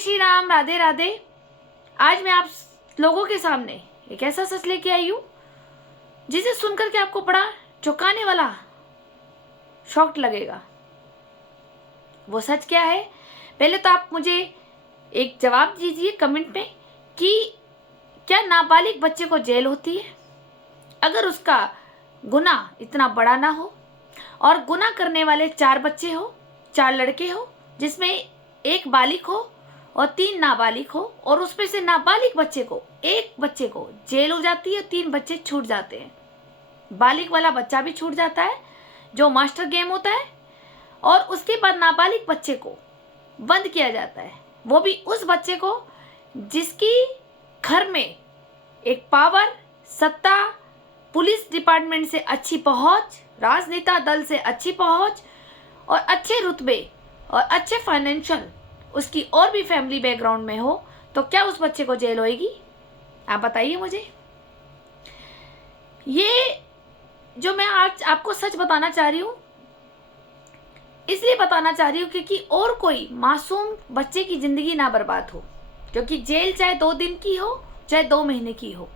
श्री राम, राधे राधे। आज मैं आप लोगों के सामने एक ऐसा सच लेके आई हूँ जिसे सुनकर के आपको बड़ा चौंकाने वाला शॉक लगेगा। वो सच क्या है, पहले तो आप मुझे एक जवाब दीजिए कमेंट में कि क्या नाबालिग बच्चे को जेल होती है अगर उसका गुनाह इतना बड़ा ना हो और गुनाह करने वाले 4 बच्चे हो, 4 लड़के हो, जिसमें एक बालिग हो और 3 नाबालिग हो, और उसमें से नाबालिग बच्चे को, एक बच्चे को जेल हो जाती है, 3 बच्चे छूट जाते हैं। बालिग वाला बच्चा भी छूट जाता है जो मास्टर गेम होता है, और उसके बाद नाबालिग बच्चे को बंद किया जाता है, वो भी उस बच्चे को जिसकी घर में एक पावर, सत्ता, पुलिस डिपार्टमेंट से अच्छी पहुंच, राजनेता दल से अच्छी पहुंच और अच्छे रुतबे और अच्छे फाइनेंशियल उसकी और भी फैमिली बैकग्राउंड में हो, तो क्या उस बच्चे को जेल होएगी? आप बताइए मुझे। ये जो मैं आज आपको सच बताना चाह रही हूँ, इसलिए बताना चाह रही हूँ क्योंकि और कोई मासूम बच्चे की जिंदगी ना बर्बाद हो। क्योंकि जेल चाहे 2 दिन की हो, चाहे 2 महीने की हो,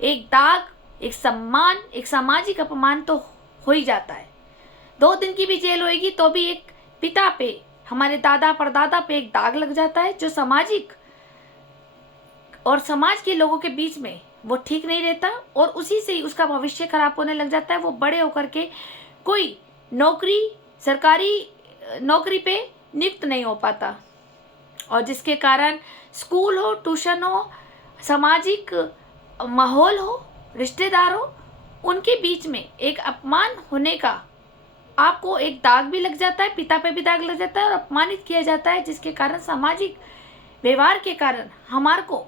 एक दाग, एक सम्मान, एक सामाजिक अपमान तो हो ही जाता है। 2 दिन की भी जेल होएगी तो भी एक पिता पे, हमारे दादा परदादा पे एक दाग लग जाता है, जो सामाजिक और समाज के लोगों के बीच में वो ठीक नहीं रहता, और उसी से ही उसका भविष्य खराब होने लग जाता है। वो बड़े होकर के कोई नौकरी, सरकारी नौकरी पे नियुक्त नहीं हो पाता, और जिसके कारण स्कूल हो, ट्यूशन हो, सामाजिक माहौल हो, रिश्तेदार हो, उनके बीच में एक अपमान होने का आपको एक दाग भी लग जाता है, पिता पे भी दाग लग जाता है और अपमानित किया जाता है, जिसके कारण सामाजिक व्यवहार के कारण हमारे को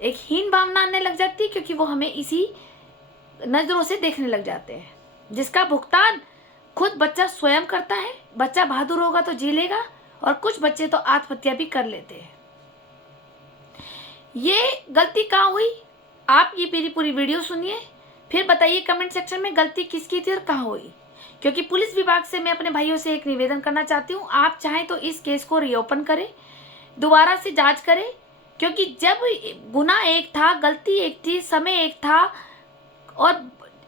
एक हीन भावना आने लग जाती है, क्योंकि वो हमें इसी नज़रों से देखने लग जाते हैं, जिसका भुगतान खुद बच्चा स्वयं करता है। बच्चा बहादुर होगा तो जी लेगा, और कुछ बच्चे तो आत्महत्या भी कर लेते हैं। ये गलती कहाँ हुई, आप ये मेरी पूरी वीडियो सुनिए, फिर बताइए कमेंट सेक्शन में गलती किसकी थी और कहाँ हुई। क्योंकि पुलिस विभाग से मैं अपने भाइयों से एक निवेदन करना चाहती हूँ, आप चाहें तो इस केस को रीओपन करें, दोबारा से जांच करें, क्योंकि जब गुनाह एक था, गलती एक थी, समय एक था, और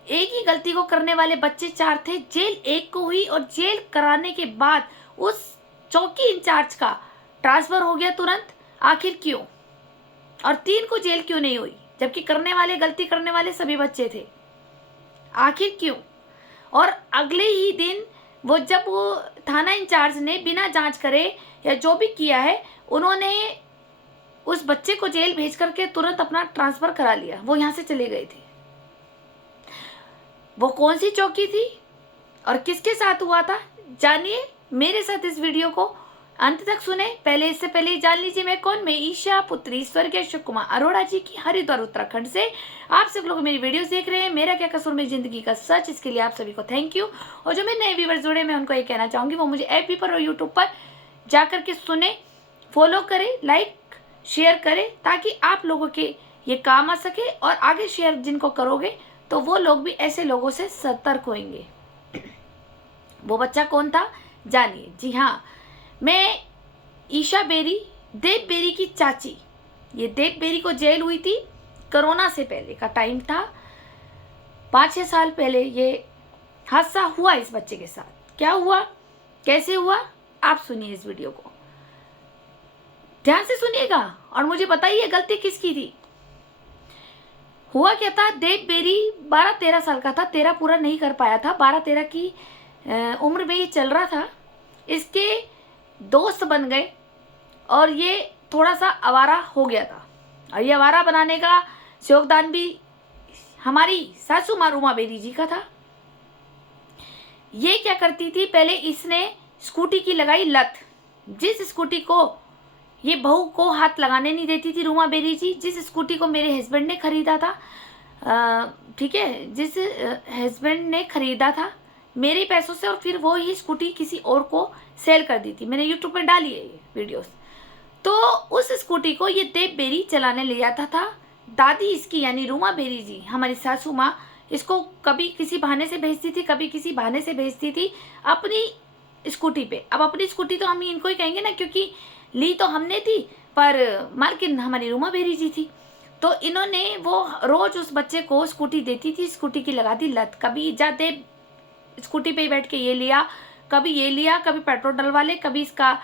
एक ही गलती को करने वाले बच्चे 4 थे, जेल एक को हुई, और जेल कराने के बाद उस चौकी इंचार्ज का ट्रांसफर हो गया तुरंत। आखिर क्यों? और 3 को जेल क्यों नहीं हुई, जबकि करने वाले, गलती करने वाले सभी बच्चे थे? आखिर क्यों? और अगले ही दिन वो थाना इंचार्ज ने बिना जांच करे या जो भी किया है, उन्होंने उस बच्चे को जेल भेज करके तुरंत अपना ट्रांसफर करा लिया, वो यहाँ से चले गए थे। वो कौन सी चौकी थी और किसके साथ हुआ था, जानिए। मेरे साथ इस वीडियो को अंत तक सुने। इससे पहले जान लीजिए मैं कौन। मैं ईशा, पुत्री स्वर्गीय अशोक कुमार अरोड़ा जी की, हरिद्वार उत्तराखंड से आप सब लोग मेरी वीडियोस देख रहे हैं। मेरा क्या कसूर मेरी जिंदगी का सच, इसके लिए आप सभी को थैंक यू। और जो मेरे नए व्यूवर्स जुड़े, मैं उनको ये कहना चाहूंगी वो मुझे एफबी पर और यूट्यूब पर जाकर के सुने, फॉलो करें, लाइक शेयर करें, ताकि आप लोगों के ये काम आ सके, और आगे शेयर जिनको करोगे तो वो लोग भी ऐसे लोगों से सतर्क होंगे। वो बच्चा कौन था जानिए। जी हाँ, मैं ईशा बेरी, देव बेरी की चाची। ये देव बेरी को जेल हुई थी, कोरोना से पहले का टाइम था, 5-6 साल पहले ये हादसा हुआ इस बच्चे के साथ। क्या हुआ, कैसे हुआ, आप सुनिए इस वीडियो को, ध्यान से सुनिएगा और मुझे बताइए गलती किसकी थी। हुआ क्या था, देव बेरी 12-13 साल का था, 13 पूरा नहीं कर पाया था, 12-13 की उम्र में ये चल रहा था। इसके दोस्त बन गए और ये थोड़ा सा आवारा हो गया था, और ये आवारा बनाने का योगदान भी हमारी सासू माँ रूमा बेरी जी का था। ये क्या करती थी, पहले इसने स्कूटी की लगाई लत। जिस स्कूटी को ये बहू को हाथ लगाने नहीं देती थी रूमा बेरी जी, जिस स्कूटी को मेरे हस्बैंड ने खरीदा था, ठीक है, जिस हस्बैंड ने खरीदा था मेरे पैसों से, और फिर वो ही स्कूटी किसी और को सेल कर दी थी। मैंने यूट्यूब पर डाली है ये वीडियोस। तो उस स्कूटी को ये देव बेरी चलाने ले जाता था। दादी इसकी यानी रूमा बेरी जी, हमारी सासू माँ, इसको कभी किसी बहाने से भेजती थी, कभी किसी बहाने से भेजती थी अपनी स्कूटी पे। अब अपनी स्कूटी तो हम इनको ही कहेंगे ना, क्योंकि ली तो हमने थी, पर मालकिन हमारी रूमा बेरी जी थी, तो इन्होंने वो रोज उस बच्चे को स्कूटी देती थी, स्कूटी की लगा दी लत। कभी जाते स्कूटी पे बैठ के ये लिया, कभी ये लिया, कभी पेट्रोल डलवा ले, कभी इसका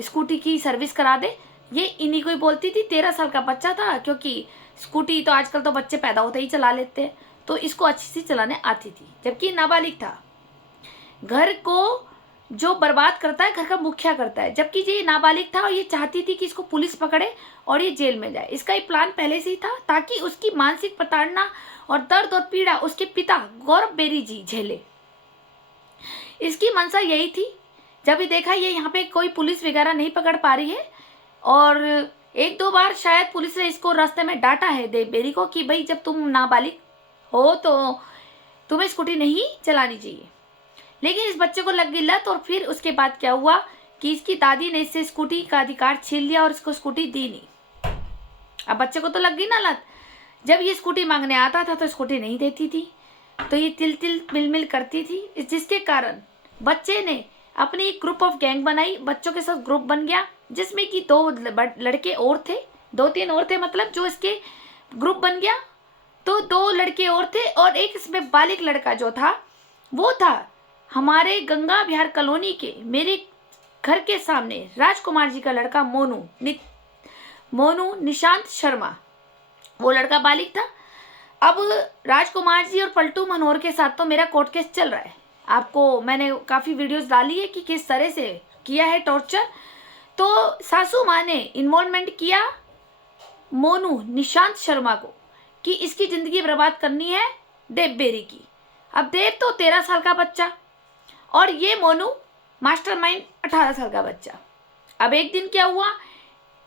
स्कूटी की सर्विस करा दे। ये इन्हीं को ही बोलती थी। 13 साल का बच्चा था, क्योंकि स्कूटी तो आजकल तो बच्चे पैदा होते ही चला लेते हैं, तो इसको अच्छी सी चलाने आती थी, जबकि नाबालिग था। घर को जो बर्बाद करता है घर का मुखिया करता है, जबकि ये नाबालिग था और ये चाहती थी कि इसको पुलिस पकड़े और ये जेल में जाए। इसका ये प्लान पहले से ही था, ताकि उसकी मानसिक प्रताड़ना और दर्द और पीड़ा उसके पिता गौरव बेरी जी झेले। इसकी मंशा यही थी। जब ये देखा ये यहाँ पे कोई पुलिस वगैरह नहीं पकड़ पा रही है, और 1-2 बार शायद पुलिस ने इसको रास्ते में डांटा है देव बेरी को कि भाई जब तुम नाबालिग हो तो तुम्हें स्कूटी नहीं चलानी चाहिए, लेकिन इस बच्चे को लग गई लत। और फिर उसके बाद क्या हुआ कि इसकी दादी ने इससे स्कूटी का अधिकार छीन लिया और इसको स्कूटी दी नहीं। अब बच्चे को तो लग गई ना लत। जब ये स्कूटी मांगने आता था तो स्कूटी नहीं देती थी, तो ये तिल तिल मिल मिल करती थी, जिसके कारण बच्चे ने अपनी एक ग्रुप ऑफ गैंग बनाई। बच्चों के साथ ग्रुप बन गया, जिसमें कि 2 लड़के और थे, 2-3 और थे, मतलब जो इसके ग्रुप बन गया तो 2 लड़के और थे, और एक इसमें बालिग लड़का जो था वो था हमारे गंगा विहार कॉलोनी के मेरे घर के सामने राजकुमार जी का लड़का मोनू निशांत शर्मा। वो लड़का बालिग था। अब राजकुमार जी और पलटू मनोहर के साथ तो मेरा कोर्ट केस चल रहा है। आपको मैंने काफ़ी वीडियोस डाली है कि किस तरह से किया है टॉर्चर। तो सासू माँ ने इन्वॉल्वमेंट किया मोनू निशांत शर्मा को कि इसकी ज़िंदगी बर्बाद करनी है देव बेरी की। अब देव तो 13 साल का बच्चा और ये मोनू मास्टरमाइंड 18 साल का बच्चा। अब एक दिन क्या हुआ,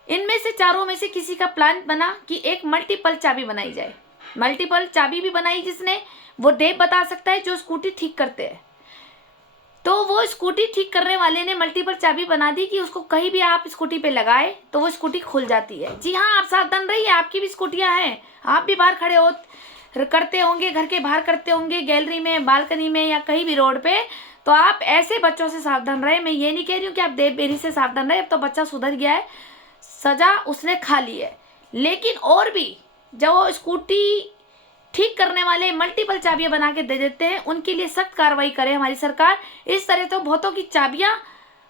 इनमें से चारों में से किसी का प्लान बना कि एक मल्टीपल चाबी बनाई जाए। मल्टीपल चाबी भी बनाई जिसने, वो देव बता सकता है, जो स्कूटी ठीक करते हैं। तो वो स्कूटी ठीक करने वाले ने मल्टीपल चाबी बना दी कि उसको कहीं भी आप स्कूटी पे लगाए तो वो स्कूटी खुल जाती है। जी हाँ, आप सावधान रहिए, आपकी भी स्कूटियाँ हैं, आप भी बाहर खड़े हो करते होंगे, घर के बाहर करते होंगे, गैलरी में, बालकनी में या कहीं भी रोड पे, तो आप ऐसे बच्चों से सावधान रहे। मैं ये नहीं कह रही हूँ कि आप देव बेरी से सावधान रहे, अब तो बच्चा सुधर गया है, सजा उसने खा ली है, लेकिन और भी जब वो स्कूटी ठीक करने वाले मल्टीपल चाबियां बना के दे देते हैं, उनके लिए सख्त कार्रवाई करे हमारी सरकार। इस तरह तो बहुतों की चाबियां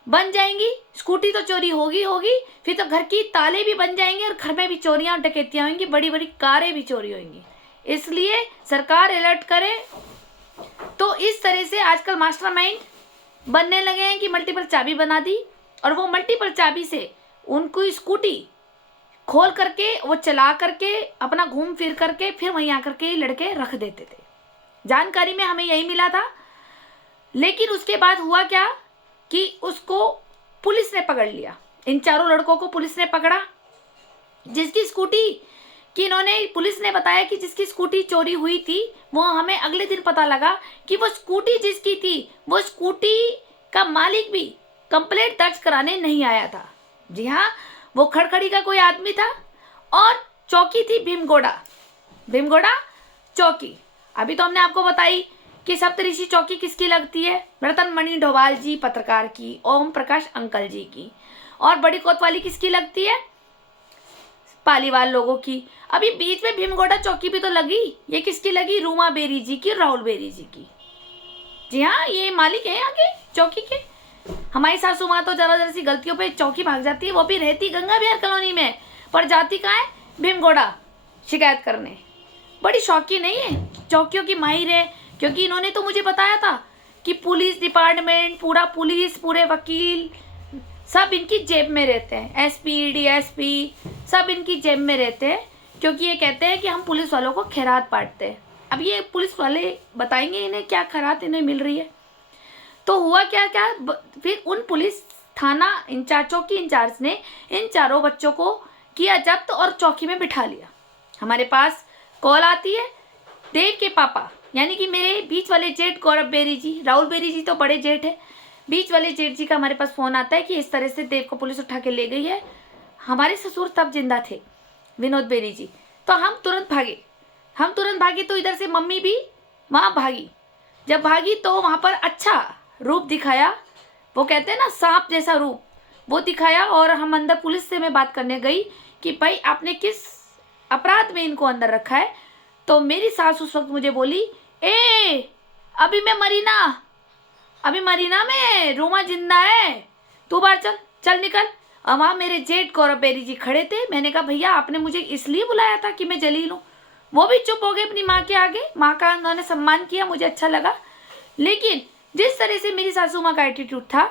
बन जाएंगी, स्कूटी तो चोरी होगी होगी, फिर तो घर की ताले भी बन जाएंगे और घर में भी चोरियां और डकैतियां होंगी, बड़ी बड़ी कारें भी चोरी होंगी। इसलिए सरकार अलर्ट करे। तो इस तरह से आजकल मास्टरमाइंड बनने लगे हैं कि मल्टीपल चाबी बना दी, और वो मल्टीपल चाबी से उनको स्कूटी खोल करके वो चला करके अपना घूम फिर करके फिर वहीं आकर के लड़के रख देते थे। जानकारी में हमें यही मिला था। लेकिन उसके बाद हुआ क्या कि उसको पुलिस ने पकड़ लिया। इन चारों लड़कों को पुलिस ने पकड़ा, जिसकी स्कूटी कि इन्होंने, पुलिस ने बताया कि जिसकी स्कूटी चोरी हुई थी, वो हमें अगले दिन पता लगा कि वो स्कूटी जिसकी थी, वो स्कूटी का मालिक भी कंप्लेंट दर्ज कराने नहीं आया था। जी हाँ, वो खड़खड़ी का कोई आदमी था, और चौकी थी भीमगोड़ा चौकी। अभी तो हमने आपको बताई कि सप्तऋषि चौकी किसकी लगती है, रतन मणि डोभाल जी पत्रकार की, ओम प्रकाश अंकल जी की, और बड़ी कोतवाली किसकी लगती है, पालीवाल लोगों की। अभी बीच में भीमगोड़ा चौकी भी तो लगी, ये किसकी लगी, रूमा बेरी जी की, राहुल बेरी जी की। जी हाँ, ये मालिक है आगे चौकी के। हमारी सासू माँ तो जरा सी गलतियों पे चौकी भाग जाती है, वो भी रहती गंगा विहार कॉलोनी में, पर जाती कहाँ है, भीमगोड़ा शिकायत करने। बड़ी शौकीन नहीं है, चौकियों की माहिर है, क्योंकि इन्होंने तो मुझे बताया था कि पुलिस डिपार्टमेंट, पूरा पुलिस, पूरे वकील सब इनकी जेब में रहते हैं, एसपी डीएसपी सब इनकी जेब में रहते हैं, क्योंकि ये कहते हैं कि हम पुलिस वालों को खैरात बांटते हैं। अब ये पुलिस वाले बताएंगे इन्हें क्या खैरात इन्हें मिल रही है। तो हुआ क्या फिर उन पुलिस थाना इंचार्ज, चौकी इंचार्ज ने इन चारों बच्चों को किया जब्त और चौकी में बिठा लिया। हमारे पास कॉल आती है, देव के पापा यानी कि मेरे बीच वाले जेठ गौरव बेरी जी, राहुल बेरी जी तो बड़े जेठ है, बीच वाले जेठ जी का हमारे पास फ़ोन आता है कि इस तरह से देव को पुलिस उठा के ले गई है। हमारे ससुर तब जिंदा थे, विनोद बेरी जी। तो हम तुरंत भागे तो इधर से मम्मी भी वहाँ भागी। जब भागी तो वहाँ पर अच्छा रूप दिखाया, वो कहते हैं ना सांप जैसा रूप, वो दिखाया और हम अंदर पुलिस से मैं बात करने गई कि भाई आपने किस अपराध में इनको अंदर रखा है। तो मेरी सास उस वक्त मुझे बोली, ए अभी मैं मरीना में रूमा जिंदा है, तू बाहर चल, चल निकल। और वहाँ मेरे जेठ गौरव बेरी जी खड़े थे। मैंने कहा भैया आपने मुझे इसलिए बुलाया था कि मैं जलील हूँ। वो भी चुप हो गए अपनी माँ के आगे। माँ का उन्होंने सम्मान किया, मुझे अच्छा लगा। लेकिन जिस तरह से मेरी सासू माँ का एटीट्यूड था,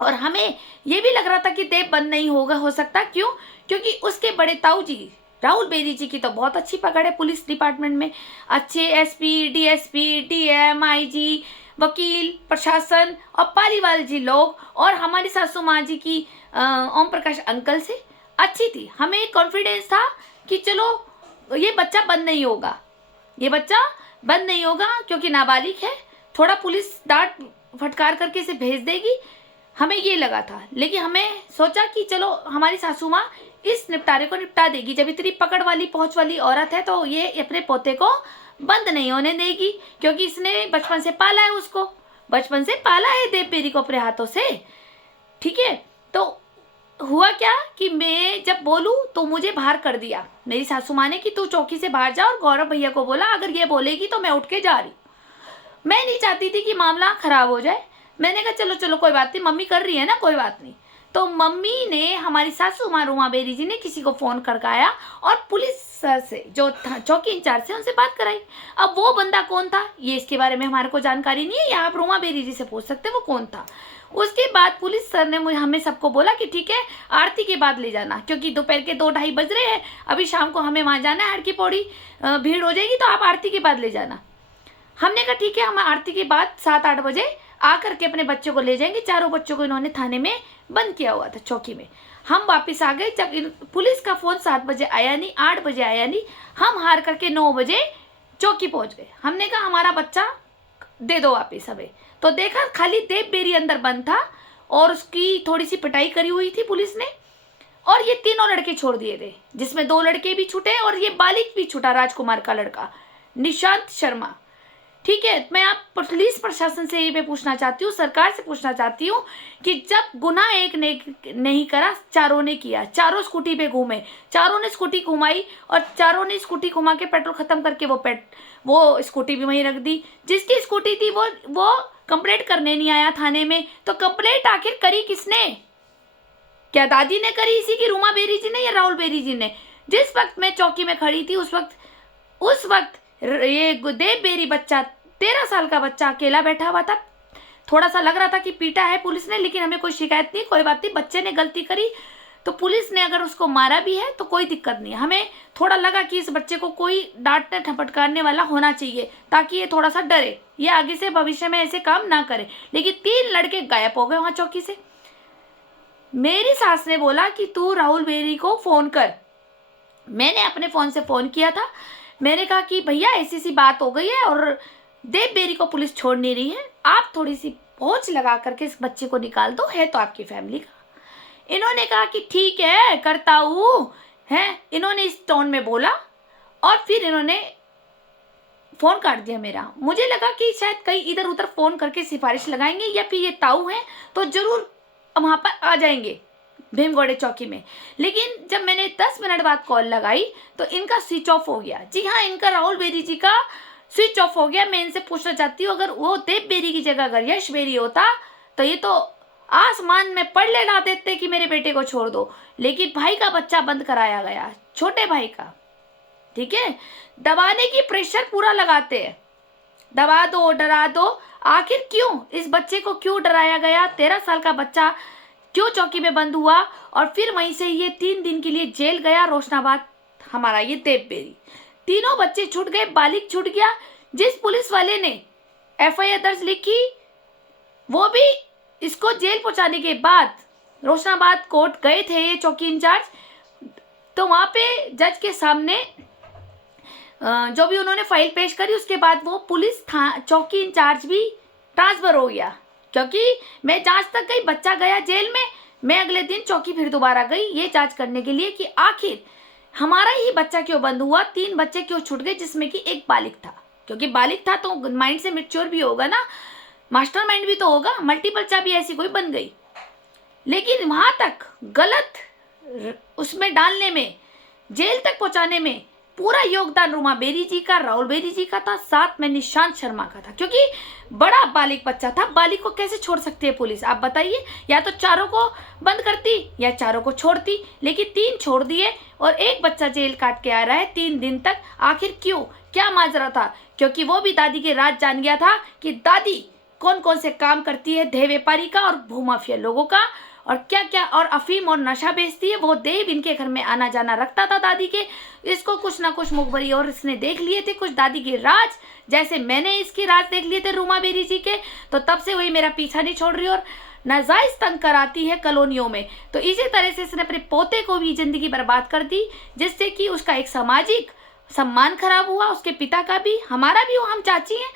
और हमें ये भी लग रहा था कि देव बंद नहीं होगा, हो सकता, क्यों? क्योंकि उसके बड़े ताऊ जी राहुल बेरी जी की तो बहुत अच्छी पकड़ है पुलिस डिपार्टमेंट में। अच्छे एसपी, डीएसपी, डीएम, आईजी, वकील, प्रशासन और पालीवाल जी लोग, और हमारी सासू माँ जी की ओम प्रकाश अंकल से अच्छी थी। हमें कॉन्फिडेंस था कि चलो ये बच्चा बंद नहीं होगा, ये बच्चा बंद नहीं होगा, क्योंकि नाबालिग है, थोड़ा पुलिस डांट फटकार करके इसे भेज देगी, हमें ये लगा था। लेकिन हमें सोचा कि चलो हमारी सासू माँ इस निपटारे को निपटा देगी। जब इतनी पकड़ वाली पहुंच वाली औरत है तो ये अपने पोते को बंद नहीं होने देगी, क्योंकि इसने बचपन से पाला है, उसको बचपन से पाला है देव बेरी को अपने हाथों से। ठीक है, तो हुआ क्या कि मैं जब बोलूँ तो मुझे बाहर कर दिया मेरी सासू माँ ने कि तू चौकी से बाहर जा, और गौरव भैया को बोला अगर ये बोलेगी तो मैं उठ के जा रही। मैं नहीं चाहती थी कि मामला खराब हो जाए। मैंने कहा चलो चलो कोई बात नहीं, मम्मी कर रही है ना, कोई बात नहीं। तो मम्मी ने, हमारी सासू माँ रूमा बेरी जी ने किसी को फ़ोन करवाया और पुलिस सर से, जो चौकी इंचार्ज से, उनसे बात कराई। अब वो बंदा कौन था ये इसके बारे में हमारे को जानकारी नहीं है, या आप रूमा बेरी जी से पूछ सकते वो कौन था। उसके बाद पुलिस सर ने हमें सबको बोला कि ठीक है आरती के बाद ले जाना, क्योंकि दोपहर के 2-2:30 बज रहे हैं, अभी शाम को हमें वहाँ जाना है, हर की पौड़ी भीड़ हो जाएगी, तो आप आरती के बाद ले जाना। हमने कहा ठीक है, हम आरती के बाद 7-8 बजे आकर के अपने बच्चों को ले जाएंगे। चारों बच्चों को इन्होंने थाने में बंद किया हुआ था, चौकी में। हम वापस आ गए। जब पुलिस का फ़ोन 7 बजे आया नहीं, 8 बजे आया नहीं, हम हार करके 9 बजे चौकी पहुंच गए। हमने कहा हमारा बच्चा दे दो वापस हमें। तो देखा खाली देव बेरी अंदर बंद था और उसकी थोड़ी सी पिटाई करी हुई थी पुलिस ने, और ये तीनों लड़के छोड़ दिए थे, जिसमें 2 लड़के भी छूटे और ये बालिग भी छूटा, राजकुमार का लड़का निशांत शर्मा। ठीक है, मैं आप पुलिस प्रशासन से ये पूछना चाहती हूँ, सरकार से पूछना चाहती हूँ कि जब गुनाह एक ने नहीं करा, चारों ने किया। चारों स्कूटी पे घूमे, चारों ने स्कूटी घुमाई, और चारों ने स्कूटी घुमा के पेट्रोल खत्म करके वो स्कूटी भी वहीं रख दी। जिसकी स्कूटी थी वो कंप्लेंट करने नहीं आया थाने में, तो कंप्लेंट आखिर करी किसने? क्या दादी ने करी इसी की, रूमा बेरी जी ने या राहुल बेरी जी ने? जिस वक्त मैं चौकी में खड़ी थी उस वक्त ये देव बेरी बच्चा, 13 साल का बच्चा अकेला बैठा हुआ था। थोड़ा सा लग रहा था कि पीटा है पुलिस ने, लेकिन हमें कोई शिकायत नहीं, कोई बात नहीं, बच्चे ने गलती करी तो पुलिस ने अगर उसको मारा भी है तो कोई दिक्कत नहीं है। हमें थोड़ा लगा कि इस बच्चे को कोई डांटने ठपटकारने वाला होना चाहिए, ताकि ये थोड़ा सा डरे, ये आगे से भविष्य में ऐसे काम ना करे। लेकिन 3 लड़के गायब हो गए वहाँ चौकी से। मेरी सास ने बोला कि तू राहुल बेरी को फ़ोन कर। मैंने अपने फ़ोन से फ़ोन किया था। मैंने कहा कि भैया ऐसी सी बात हो गई है और देव बेरी को पुलिस छोड़ नहीं रही है, आप थोड़ी सी पहुंच लगा करके इस बच्चे को निकाल दो, है तो आपकी फैमिली का। इन्होंने कहा कि ठीक है करता हूँ, है, इन्होंने इस टोन में बोला और फिर इन्होंने फ़ोन काट दिया मेरा। मुझे लगा कि शायद कहीं इधर उधर फ़ोन करके सिफारिश लगाएंगे, या फिर ये ताऊ हैं तो ज़रूर वहाँ पर आ जाएंगे भीमगोड़े चौकी में। लेकिन जब मैंने 10 मिनट बाद कॉल लगाई तो इनका स्विच ऑफ हो गया। जी हाँ, इनका राहुल बेरी जी का स्विच ऑफ हो गया। मैं इनसे पूछना चाहती हूँ, अगर वो देव बेरी की जगह अगर यश बेरी होता तो ये तो आसमान में पढ़ लेना देते कि मेरे बेटे को छोड़ दो। लेकिन भाई का बच्चा बंद कराया गया, छोटे भाई का। ठीक है, दबाने की प्रेशर पूरा लगाते हैं, दबा दो, डरा दो। आखिर क्यों इस बच्चे को क्यों डराया गया? 13 साल का बच्चा क्यों चौकी में बंद हुआ? और फिर वहीं से ये 3 दिन के लिए जेल गया, रोशनाबाद, हमारा ये देव बेरी। तीनों बच्चे छूट गए, बालिग छूट गया। जिस पुलिस वाले ने FIR दर्ज लिखी वो भी इसको जेल पहुंचाने के बाद रोशनाबाद कोर्ट गए थे ये चौकी इंचार्ज, तो वहाँ पे जज के सामने जो भी उन्होंने फाइल पेश करी, उसके बाद वो पुलिस चौकी इंचार्ज भी ट्रांसफ़र हो गया। क्योंकि मैं जांच तक गई, बच्चा गया जेल में, मैं अगले दिन चौकी फिर दोबारा गई ये जांच करने के लिए कि आखिर हमारा ही बच्चा क्यों बंद हुआ, 3 बच्चे क्यों छूट गए, जिसमें कि एक बालिग था। क्योंकि बालिग था तो माइंड से मैच्योर भी होगा ना, मास्टरमाइंड भी तो होगा, मल्टीपल चाबी ऐसी कोई बन गई। लेकिन वहां तक गलत उसमें डालने में, जेल तक पहुंचाने में पूरा योगदान रुमा बेरी जी का, राहुल बेरी जी का था, साथ में निशांत शर्मा का था, क्योंकि बड़ा बालिग बच्चा था। बालिग को कैसे छोड़ सकती है पुलिस, आप बताइए? या तो चारों को बंद करती या चारों को छोड़ती, लेकिन 3 छोड़ दिए और एक बच्चा जेल काट के आ रहा है 3 दिन तक। आखिर क्यों, क्या माजरा था? क्योंकि वो भी दादी के राज जान गया था कि दादी कौन कौन से काम करती है, देह व्यापारी का और भूमाफिया लोगों का, और क्या क्या, और अफीम और नशा बेचती है। वो देव इनके घर में आना जाना रखता था दादी के। इसको कुछ ना कुछ मुखबरी और इसने देख लिए थे, कुछ दादी के राज, जैसे मैंने इसके राज देख लिए थे रुमा बेरी जी के। तो तब से वही मेरा पीछा नहीं छोड़ रही और नाजायज तंग कराती है कॉलोनियों में। तो इसी तरह से इसने अपने पोते को भी जिंदगी बर्बाद कर दी, जिससे कि उसका एक सामाजिक सम्मान खराब हुआ, उसके पिता का भी, हमारा भी, वो हम चाची हैं,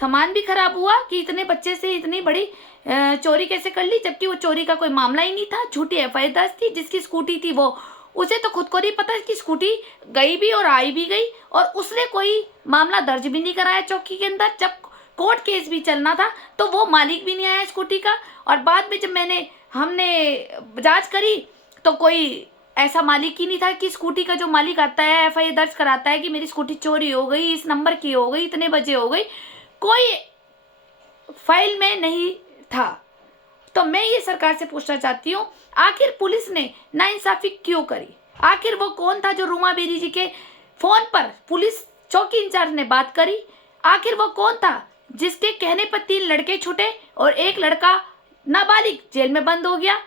सम्मान भी खराब हुआ कि इतने बच्चे से इतनी बड़ी चोरी कैसे कर ली, जबकि वो चोरी का कोई मामला ही नहीं था। झूठी एफआईआर दर्ज थी। जिसकी स्कूटी थी वो, उसे तो खुद को नहीं पता कि स्कूटी गई भी और आई भी गई, और उसने कोई मामला दर्ज भी नहीं कराया चौकी के अंदर। जब कोर्ट केस भी चलना था तो वो मालिक भी नहीं आया स्कूटी का, और बाद में जब हमने जांच करी तो कोई ऐसा मालिक ही नहीं था कि स्कूटी का जो मालिक आता है एफआईआर दर्ज कराता है कि मेरी स्कूटी चोरी हो गई, इस नंबर की हो गई, इतने बजे हो गई, कोई फाइल में नहीं था। तो मैं ये सरकार से पूछना चाहती हूँ, आखिर पुलिस ने नाइंसाफी क्यों करी? आखिर वो कौन था जो रुमा बेरी जी के फोन पर पुलिस चौकी इंचार्ज ने बात करी? आखिर वो कौन था जिसके कहने पर 3 लड़के छूटे और एक लड़का नाबालिग जेल में बंद हो गया?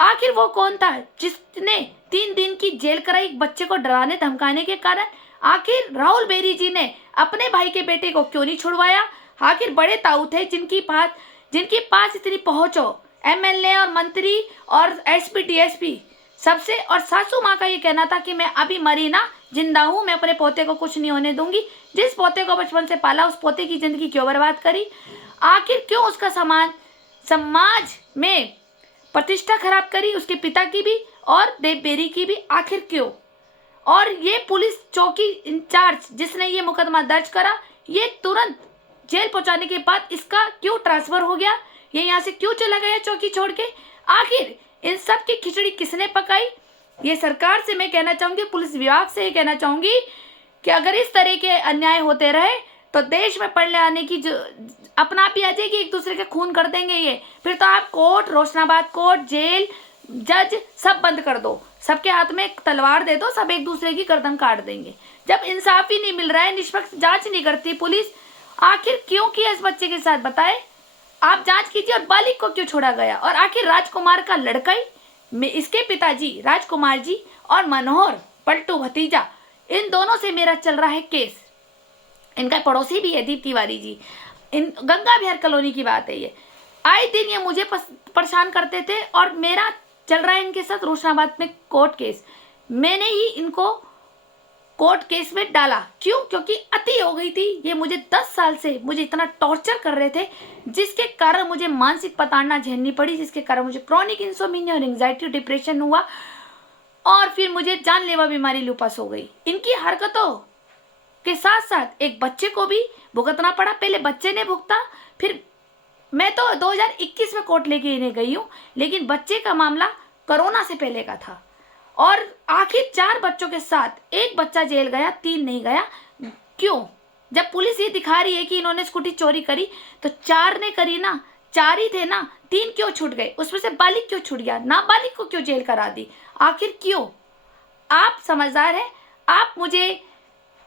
आखिर वो कौन था जिसने 3 दिन की जेल कराई एक बच्चे को डराने धमकाने के कारण? आखिर राहुल बेरी जी ने अपने भाई के बेटे को क्यों नहीं छुड़वाया? आखिर बड़े ताऊ थे जिनके पास इतनी पहुंच हो, एमएलए और मंत्री और एसपी डीएसपी सबसे, और सासू माँ का ये कहना था कि मैं अभी मरी ना, जिंदा हूँ, मैं अपने पोते को कुछ नहीं होने दूंगी। जिस पोते को बचपन से पाला, उस पोते की जिंदगी क्यों बर्बाद करी? आखिर क्यों उसका समाज में प्रतिष्ठा खराब करी, उसके पिता की भी और देव बेरी की भी? आखिर क्यों? और ये पुलिस चौकी इंचार्ज जिसने ये मुकदमा दर्ज करा, ये तुरंत जेल पहुंचाने के बाद इसका क्यों ट्रांसफर हो गया? ये यहाँ से क्यों चला गया चौकी छोड़ के? आखिर इन सब की खिचड़ी किसने पकाई? ये सरकार से मैं कहना चाहूंगी, पुलिस विभाग से ये कहना चाहूंगी कि अगर इस तरह के अन्याय होते रहे तो देश में पढ़ने आने की जो अपना आप ही आ जाएगी, एक दूसरे के खून कर देंगे ये। फिर तो आप कोर्ट, रोशनाबाद कोर्ट, जेल, जज सब बंद कर दो, सबके हाथ में एक तलवार दे दो, सब एक दूसरे की गर्दन काट देंगे। जब इंसाफ ही नहीं मिल रहा है, निष्पक्ष जांच नहीं करती पुलिस, आखिर क्यों किया इस बच्चे के साथ, बताए? आप जांच कीजिए। और बालिग को क्यों छोड़ा गया? और आखिर राजकुमार का लड़का ही, इसके पिताजी राजकुमार जी और मनोहर पलटू भतीजा, इन दोनों से मेरा चल रहा है केस। इनका पड़ोसी भी है दीप तिवारी जी, इन गंगा विहार कॉलोनी की बात है ये। आए दिन ये मुझे परेशान करते थे और मेरा चल रहा है इनके साथ रोशनाबाद में कोर्ट केस। मैंने ही इनको कोर्ट केस में डाला। क्यों? क्योंकि अति हो गई थी ये। मुझे 10 साल से मुझे इतना टॉर्चर कर रहे थे, जिसके कारण मुझे मानसिक प्रताड़ना झेलनी पड़ी, जिसके कारण मुझे क्रॉनिक इंसोम्निया और एंजाइटी डिप्रेशन हुआ, और फिर मुझे जानलेवा बीमारी लूपस हो गई। इनकी हरकतों के साथ साथ एक बच्चे को भी भुगतना पड़ा। पहले बच्चे ने भुगता, फिर मैं तो 2021 में कोर्ट लेके इन्हें गई हूँ, लेकिन बच्चे का मामला कोरोना से पहले का था। और आखिर 4 बच्चों के साथ एक बच्चा जेल गया, 3 नहीं गया। क्यों? जब पुलिस ये दिखा रही है कि इन्होंने स्कूटी चोरी करी, तो 4 ने करी ना, 4 ही थे ना, 3 क्यों छूट गए? उसमें से बालिग क्यों छूट गया? नाबालिग को क्यों जेल करा दी? आखिर क्यों? आप समझदार हैं, आप मुझे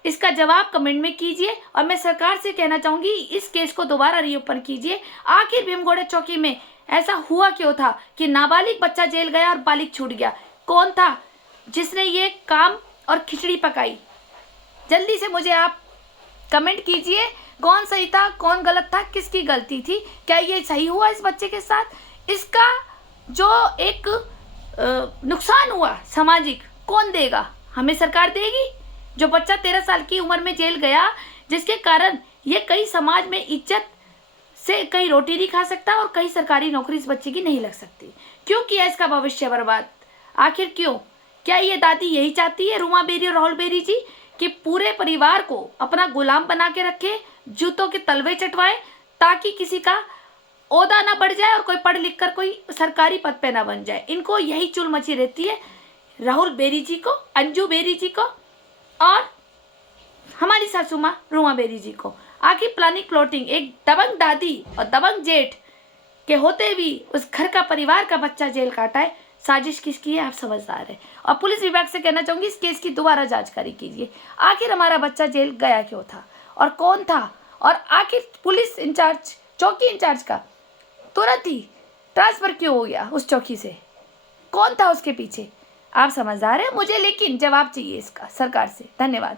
इसका जवाब कमेंट में कीजिए। और मैं सरकार से कहना चाहूंगी, इस केस को दोबारा रीओपन कीजिए। आखिर भीमगोड़े चौकी में ऐसा हुआ क्यों था कि नाबालिग बच्चा जेल गया और बालिग छूट गया? कौन था जिसने ये काम और खिचड़ी पकाई? जल्दी से मुझे आप कमेंट कीजिए, कौन सही था, कौन गलत था, किसकी गलती थी? क्या ये सही हुआ इस बच्चे के साथ? इसका जो एक नुकसान हुआ सामाजिक, कौन देगा? हमें सरकार देगी? जो बच्चा 13 साल की उम्र में जेल गया, जिसके कारण ये कई समाज में इज्जत से कहीं रोटी नहीं खा सकता और कहीं सरकारी नौकरी इस बच्चे की नहीं लग सकती। क्यों किया इसका भविष्य बर्बाद? आखिर क्यों? क्या ये दादी यही चाहती है, रुमा बेरी और राहुल बेरी जी, कि पूरे परिवार को अपना गुलाम बना के रखे, जूतों के तलवे चटवाए, ताकि किसी का ओहदा ना बढ़ जाए और कोई पढ़ लिख कर कोई सरकारी पद पे ना बन जाए। इनको यही चुल मची रहती है, राहुल बेरी जी को, अंजू बेरी जी को और हमारी सासू माँ रूमा बेरी जी को। आखिर प्लानिंग प्लॉटिंग, एक दबंग दादी और दबंग जेठ के होते भी उस घर का परिवार का बच्चा जेल काटा है। साजिश किसकी है आप समझदार है। और पुलिस विभाग से कहना चाहूंगी इस केस की दोबारा जांचकारी कीजिए। आखिर हमारा बच्चा जेल गया क्यों था और कौन था, और आखिर पुलिस इंचार्ज, चौकी इंचार्ज का तुरंत ही ट्रांसफर क्यों हो गया उस चौकी से, कौन था उसके पीछे। आप समझदार है, मुझे लेकिन जवाब चाहिए इसका सरकार से। धन्यवाद।